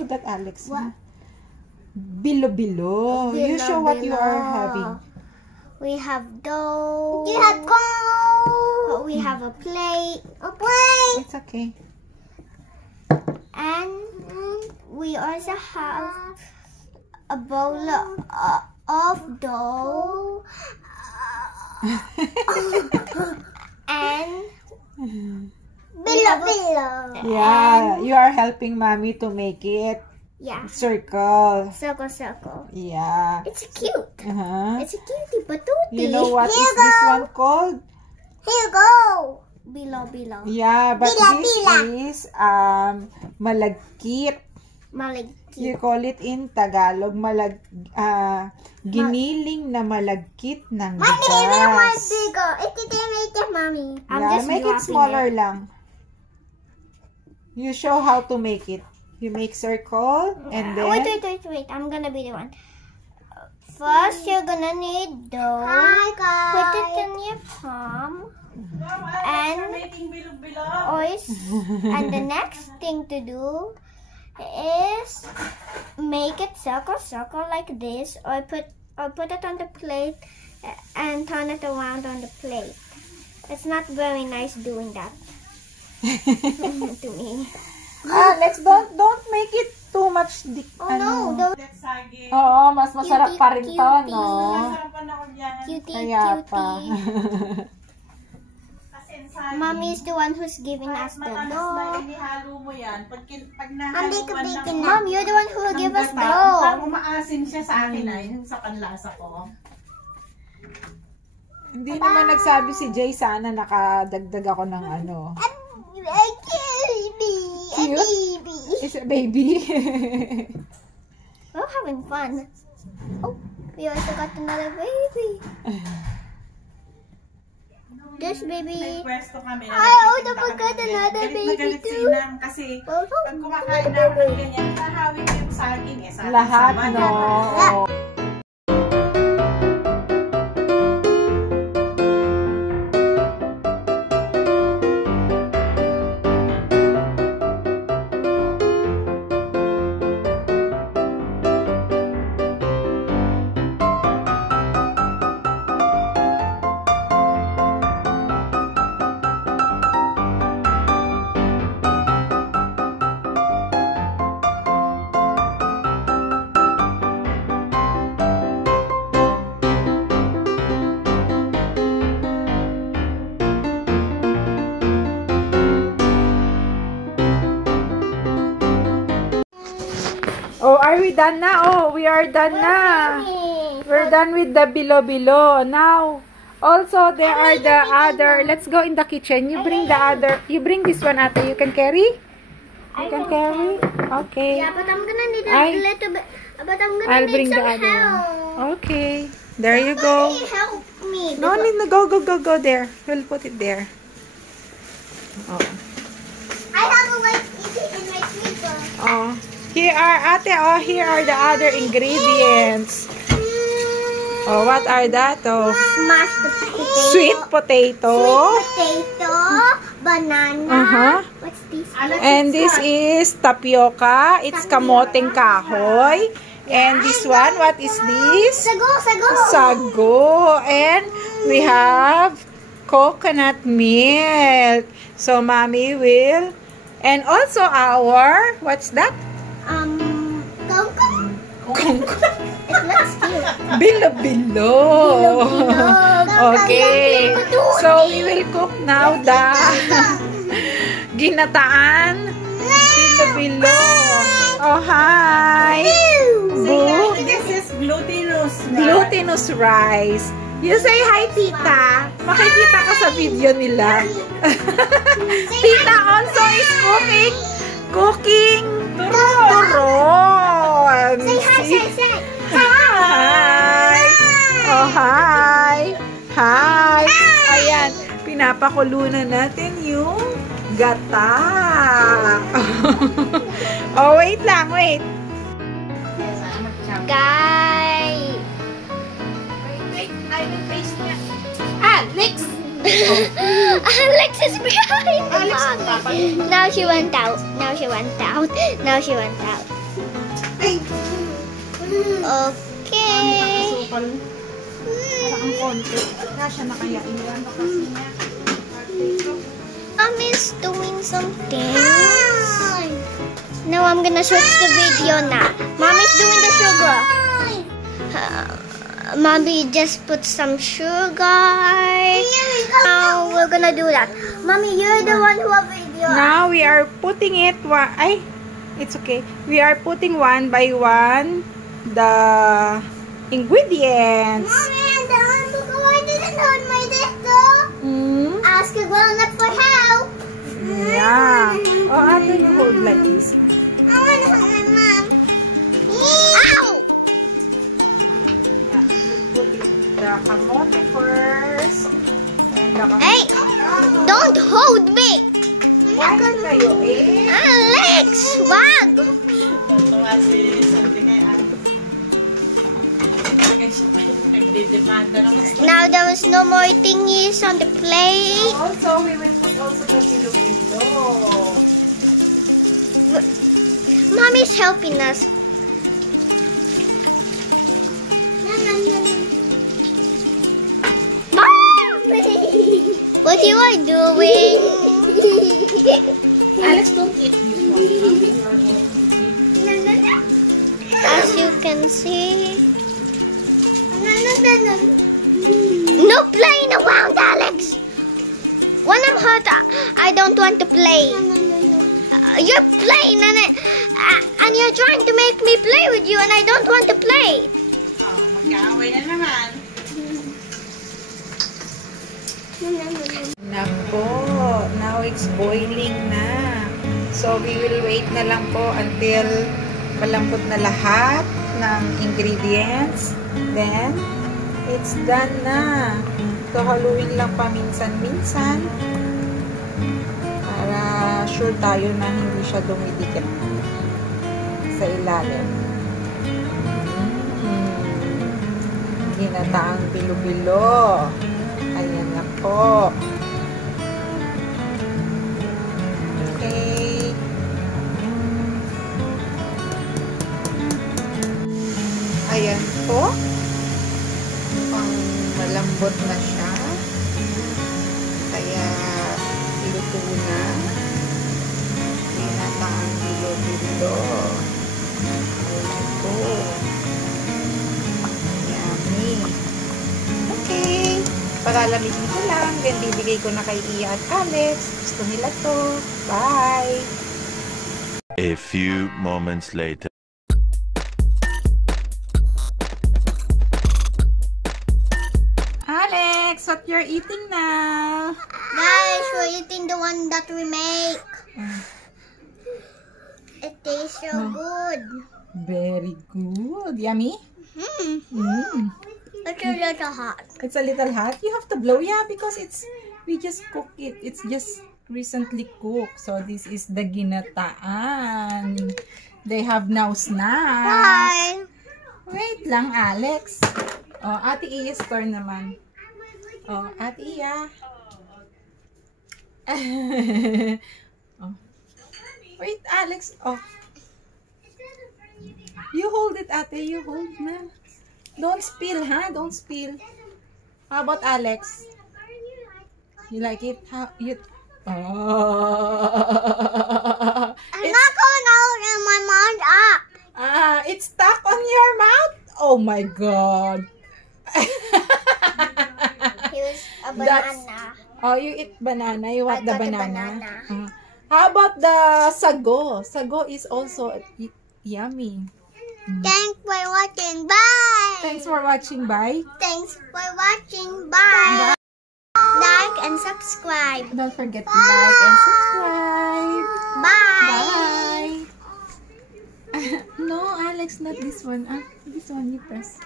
include that, Alex. What? Bilo-bilo. You show what you are having. We have dough. You have dough. We have a plate. A plate. It's okay. And we also have a bowl of dough. And bilo-bilo. Yeah, you are helping mommy to make it. Yeah. Circle. Circle, circle. Yeah. It's cute. It's a cutie patootie. You know what is this one called? Here you go. Bilo-bilo. Yeah, but this is malagkit. Malagkit. You call it in Tagalog, giniling na malagkit ng bigas. Mommy, bigger. Make it, mommy. Yeah, make it smaller lang. You show how to make it. You make circle and then... Wait. I'm gonna be the one. First, you're gonna need dough. Hi, guys. Put it in your palm. And and the next thing to do is make it circle like this, or put it on the plate and turn it around on the plate. It's not very nice doing that to me. Alex, don't make it too much. No. Oo, mas masarap pa rin to, no? Cutie. Mommy is the one who's giving us the dough. Mom, you're the one who will give us dough. Parang umaasim siya sa akin yung sa panlasa ko. Hindi naman nagsabi si Jay, sana nakadagdag ako ng ano. Baby. It's a baby. We're having fun. Oh, we also got another baby. This baby. I also forgot another baby too. Kasi pag kumakain na ako ng ganyan, nahawin yung saging eh. Lahat, no? Oh, are we done na? Oh, we are done na. We're done with the bilo-bilo. Now, also there are the other. Let's go in the kitchen. You bring the other. You bring this one, Ate. You can carry? You can carry? Okay. Yeah, but I'm gonna need a little bit. But I'm gonna need bring some the other help. one. Okay. There you go. Help me. No, go there. We'll put it there. Oh. I have a white sticky in my sweeper. Oh. Here are the other ingredients. Oh, what are that? Oh, Mashed potato. Sweet potato. Banana. What's this? And this is tapioca. It's kamoteng kahoy. And this one, what is this? Sago. And we have coconut milk. So, Mommy will. And also our, what's that? It looks cute. Bilo-bilo. Okay. So, we will cook now the ginataan bilo-bilo. Oh, hi. Boo. This is Glutinous rice. You say hi, Tita. Makikita ka sa video nila. Tita also is cooking turon. Say. Hi. Oh, hi. Hi. Ayan, pinapakulo na natin yung gata. Oh, wait lang, wait. Guys. Wait, I will paste niya. Alex. Alex is behind the box. Now she went out. Okay. Parang ang konti. Kasya na kaya iyan kasi niya. Mommy's doing something. Now I'm gonna switch the video now. Mommy's doing the sugar. Mommy just put some sugar. Now we're gonna do that. Mommy, you're the one who have video. Now we are putting it it's okay. We are putting one by one the ingredients. Mommy, I didn't hold my disco. Ask a grown-up for help. Yeah. Oh, after you hold like this. I want to help my mom. Ow! Yeah. Put the kamote first. And the kamote. Hey! Don't hold me! Why kayo eh? Alex! Wag! Tuntua si Sandy ngayon. Nagdidemanda naman. Now there is no more thingies on the plate. Also, we will put also the bilo-bilo. Mommy's helping us. What you are doing? Alex, don't eat this one. As you can see. No playing around, Alex. When I'm hurt, I don't want to play. You're playing and you're trying to make me play with you and I don't want to play. Oh, magkaaway na naman. Nako, now it's boiling na. So, we will wait na lang po until malambot na lahat ng ingredients. Then, it's done na. So, haluin lang paminsan-minsan para sure tayo na hindi siya dumidikit sa ilalim. Ginataang bilo-bilo. Ayan na po. Okay. Ayan po. Pang malambot na siya. Kaya luto na. Ginataang bilo-bilo. Ayan po. Yummy. Okay. Pagalamigin ko lang. Then, bibigay ko na kay Iya at Alex. Gusto nila to. Bye! A few moments later. Alex, what you're eating now? Guys, we're eating the one that we make. It tastes so good. Very good. Yummy? It's a little hot. It's a little hot. You have to blow. Yeah, because we just cooked it. It's just recently cooked. So this is the ginataan. They have now snack. Bye. Wait lang, Alex. Oh, Ate Iya's turn naman. Oh, Ate Iya. Oh. Wait, Alex. Oh. You hold it, Ate. You hold na. Don't spill, huh? Don't spill. How about Alex? You like it? How you? Oh. I'm not going out and my mouth up. It's stuck on your mouth. Oh my God. Here's a banana. Oh, you eat banana. You want the got a banana? banana. How about the sago? Sago is also yummy. Thanks for watching. Bye. Thanks for watching. Bye. Thanks for watching. Bye. Like and subscribe. Don't forget to like and subscribe. Bye. Bye. No, Alex, not this one. This one you press.